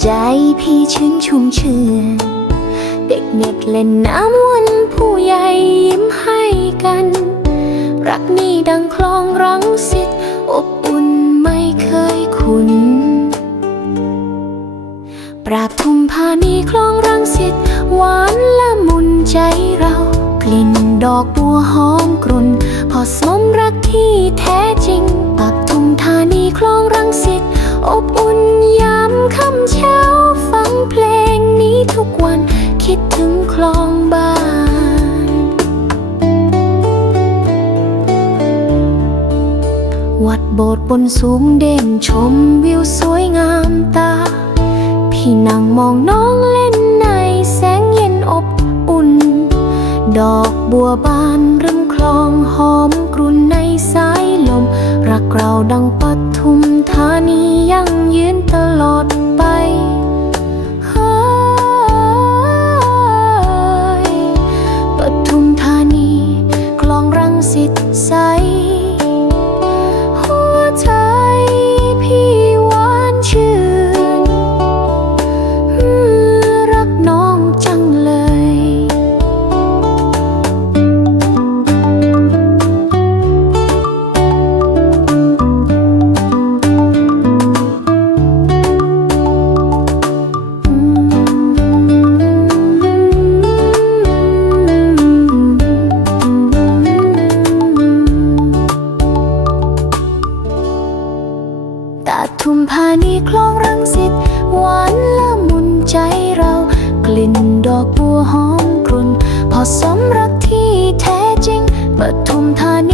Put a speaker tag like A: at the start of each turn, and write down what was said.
A: ใจพี่ชื้นชุ่มชื่น เด็กเน็กเล่นน้ำวนผู้ใหญ่ยิ้มให้กัน รักนี้ดังคลองรังสิตอบอุ่นไม่เคยคุ้นปราบทุมพานีคลองรังสิตหวานละมุนใจเรา กลิ่นดอกบัวหอมกรุ่น พอสมรักที่แท้จริง ปราบทุมธานีคลองรังสิต คิดถึงคลองบ้าน วัดโบสถ์บนสูงเด่นชมวิวสวยงามตา พี่นั่งมองน้องเล่นในแสงเย็นอบอุ่น ดอกบัวบานริมคลองหอมกรุ่นในสายลม รักเราดังปทุมธานียั่งยืนตลอด มพานีคลองรังสิตหวานละมุนใจเรา กลิ่นดอกบัวหอมกรุ่นพอสมรักที่แท้จริงปทุมธานี